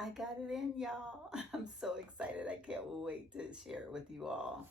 I got it in, y'all. I'm so excited. I can't wait to share it with you all.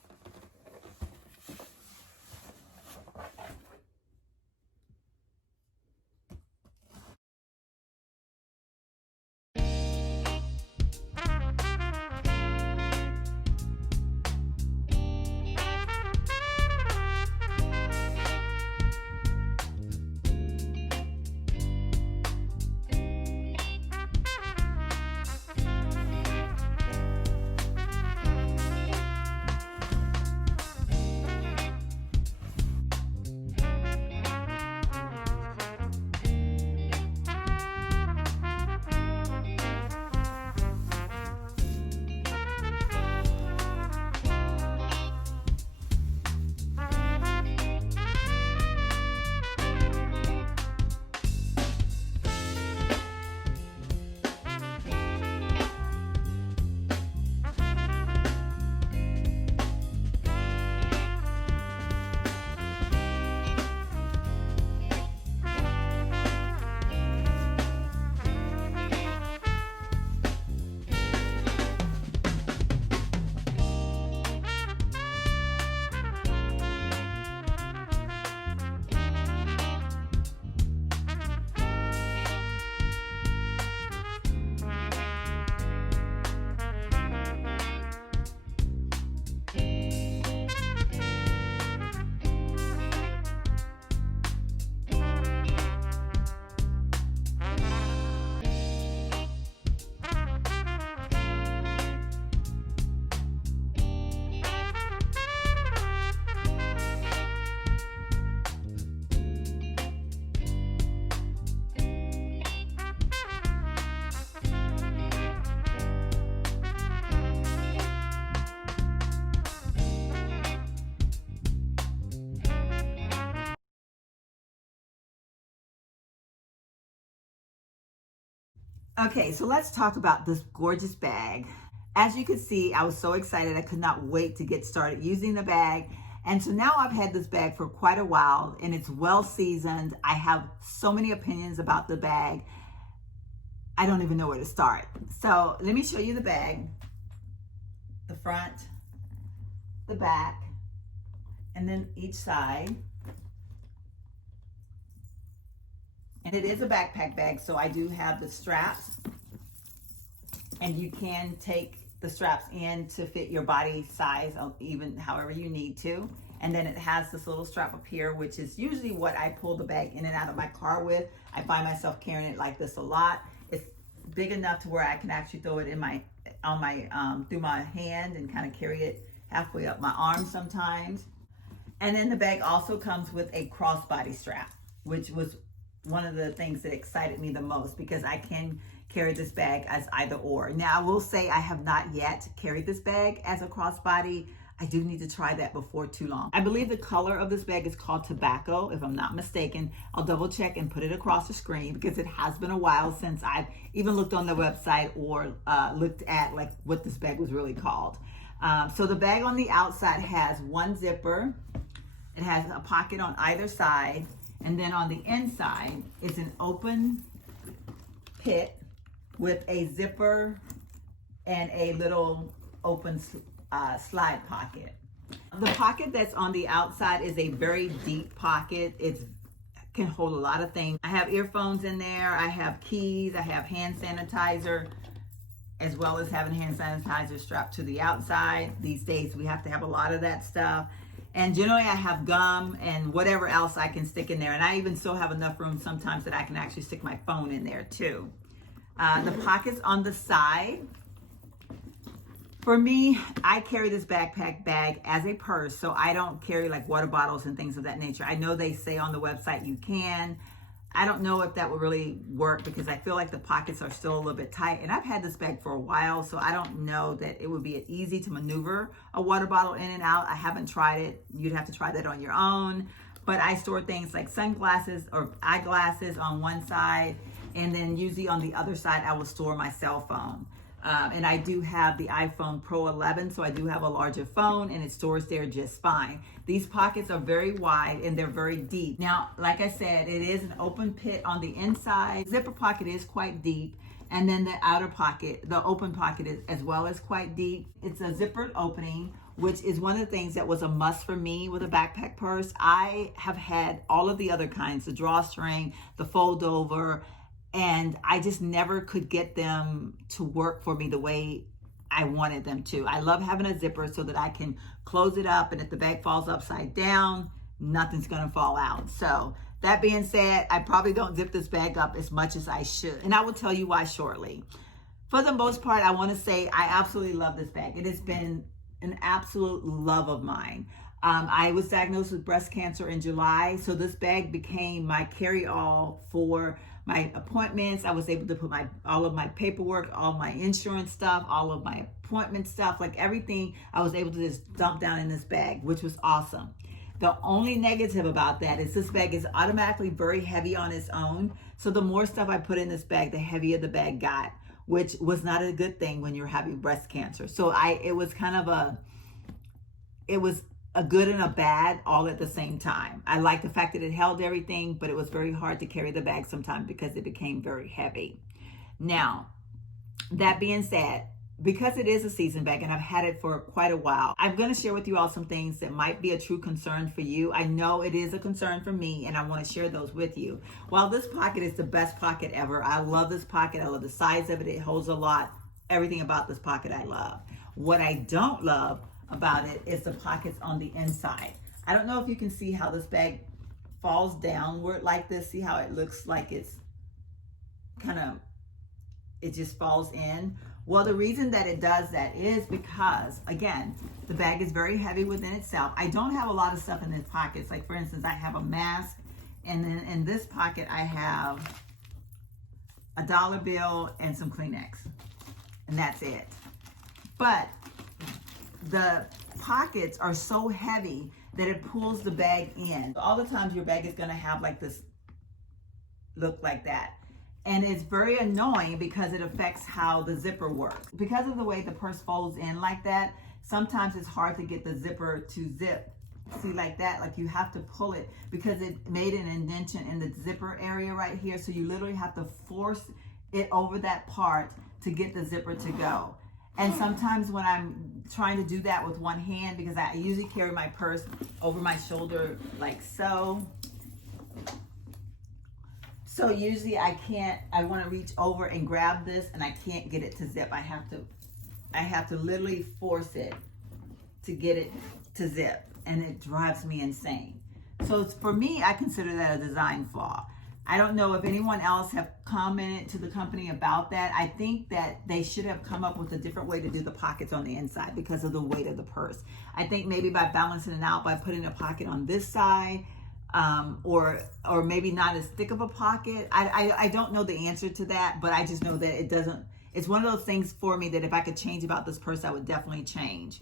Okay, so let's talk about this gorgeous bag. As you can see, I was so excited. I could not wait to get started using the bag. And so now I've had this bag for quite a while and it's well seasoned. I have so many opinions about the bag. I don't even know where to start. So let me show you the bag. The front, the back, and then each side. And it is a backpack bag, so I do have the straps, and you can take the straps in to fit your body size, even however you need to. And then it has this little strap up here, which is usually what I pull the bag in and out of my car with. I find myself carrying it like this a lot. It's big enough to where I can actually throw it in through my hand and kind of carry it halfway up my arm sometimes. And then the bag also comes with a crossbody strap, which was one of the things that excited me the most because I can carry this bag as either or. Now I will say I have not yet carried this bag as a crossbody. I do need to try that before too long. I believe the color of this bag is called tobacco, if I'm not mistaken. I'll double check and put it across the screen because it has been a while since I've even looked on the website or looked at like what this bag was really called. So the bag on the outside has one zipper. It has a pocket on either side. And then on the inside is an open pit with a zipper and a little open slide pocket. The pocket that's on the outside is a very deep pocket. It can hold a lot of things. I have earphones in there. I have keys. I have hand sanitizer, as well as having hand sanitizer strapped to the outside. These days we have to have a lot of that stuff. And generally I have gum and whatever else I can stick in there. And I even still have enough room sometimes that I can actually stick my phone in there too. The pockets on the side. For me, I carry this backpack bag as a purse, so I don't carry like water bottles and things of that nature. I know they say on the website you can. I don't know if that would really work because I feel like the pockets are still a little bit tight, and I've had this bag for a while, so I don't know that it would be easy to maneuver a water bottle in and out. I haven't tried it. You'd have to try that on your own. But I store things like sunglasses or eyeglasses on one side, and then usually on the other side I will store my cell phone. And I do have the iPhone Pro 11, so I do have a larger phone and it stores there just fine. These pockets are very wide and they're very deep. Now, like I said, it is an open pit on the inside. Zipper pocket is quite deep And then the outer pocket, the open pocket is as well as quite deep. It's a zippered opening, which is one of the things that was a must for me with a backpack purse. I have had all of the other kinds, the drawstring, the fold over, and I just never could get them to work for me the way I wanted them to. I love having a zipper so that I can close it up, and if the bag falls upside down, nothing's gonna fall out. So that being said, I probably don't zip this bag up as much as I should, and I will tell you why shortly. For the most part, I wanna say I absolutely love this bag. It has been an absolute love of mine. I was diagnosed with breast cancer in July, so this bag became my carry-all for my appointments. I was able to put all of my paperwork, all my insurance stuff, all of my appointment stuff, like everything I was able to just dump down in this bag, which was awesome. The only negative about that is this bag is automatically very heavy on its own. So the more stuff I put in this bag, the heavier the bag got, which was not a good thing when you're having breast cancer. So it was a good and a bad all at the same time. I like the fact that it held everything, but it was very hard to carry the bag sometimes because it became very heavy. Now, that being said, because it is a season bag and I've had it for quite a while, I'm going to share with you all some things that might be a true concern for you. I know it is a concern for me, and I want to share those with you. While this pocket is the best pocket ever, I love this pocket. I love the size of it. It holds a lot. Everything about this pocket I love. What I don't love about it is the pockets on the inside. I don't know if you can see how this bag falls downward like this. See how it looks like it's it just falls in. Well, the reason that it does that is because, again, the bag is very heavy within itself. I don't have a lot of stuff in these pockets. Like, for instance, I have a mask, and then in this pocket, I have a dollar bill and some Kleenex, and that's it. But the pockets are so heavy that it pulls the bag in. All the times your bag is gonna have like this look like that. And it's very annoying because it affects how the zipper works. Because of the way the purse folds in like that, sometimes it's hard to get the zipper to zip. See, like that, like you have to pull it because it made an indentation in the zipper area right here. So you literally have to force it over that part to get the zipper to go. And sometimes when I'm trying to do that with one hand, because I usually carry my purse over my shoulder like so. So usually I want to reach over and grab this and I can't get it to zip. I have to literally force it to get it to zip, and it drives me insane. So for me, I consider that a design flaw. I don't know if anyone else have commented to the company about that. I think that they should have come up with a different way to do the pockets on the inside because of the weight of the purse. I think maybe by balancing it out, by putting a pocket on this side, or maybe not as thick of a pocket. I don't know the answer to that, but I just know that it's one of those things for me that if I could change about this purse, I would definitely change.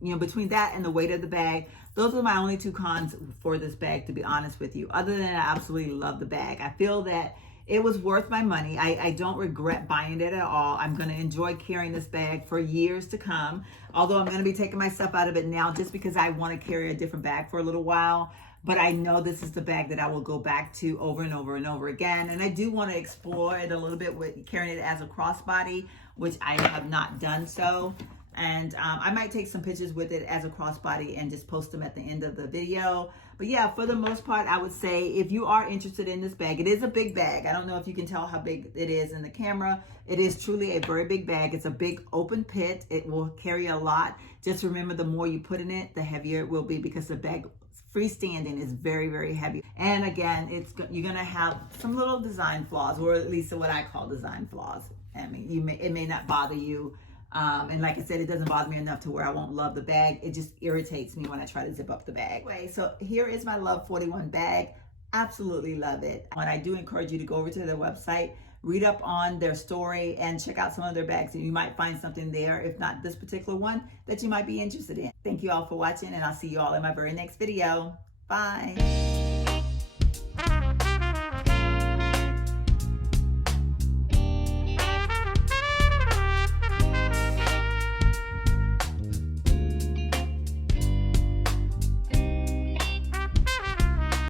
Between that and the weight of the bag, those are my only two cons for this bag, to be honest with you. Other than that, I absolutely love the bag. I feel that it was worth my money. I don't regret buying it at all. I'm going to enjoy carrying this bag for years to come. Although I'm going to be taking my stuff out of it now just because I want to carry a different bag for a little while. But I know this is the bag that I will go back to over and over and over again. And I do want to explore it a little bit with carrying it as a crossbody, which I have not done so. And I might take some pictures with it as a crossbody and just post them at the end of the video. But yeah, for the most part, I would say if you are interested in this bag, it is a big bag. I don't know if you can tell how big it is in the camera. It is truly a very big bag. It's a big open pit. It will carry a lot. Just remember, the more you put in it, the heavier it will be, because the bag freestanding is very, very heavy. And again, you're gonna have some little design flaws, or at least what I call design flaws. I mean, it may not bother you. And like I said, it doesn't bother me enough to where I won't love the bag. It just irritates me when I try to zip up the bag. Anyway, so here is my Love 41 bag. Absolutely love it. And I do encourage you to go over to their website, read up on their story, and check out some of their bags. And you might find something there, if not this particular one, that you might be interested in. Thank you all for watching, and I'll see you all in my very next video. Bye.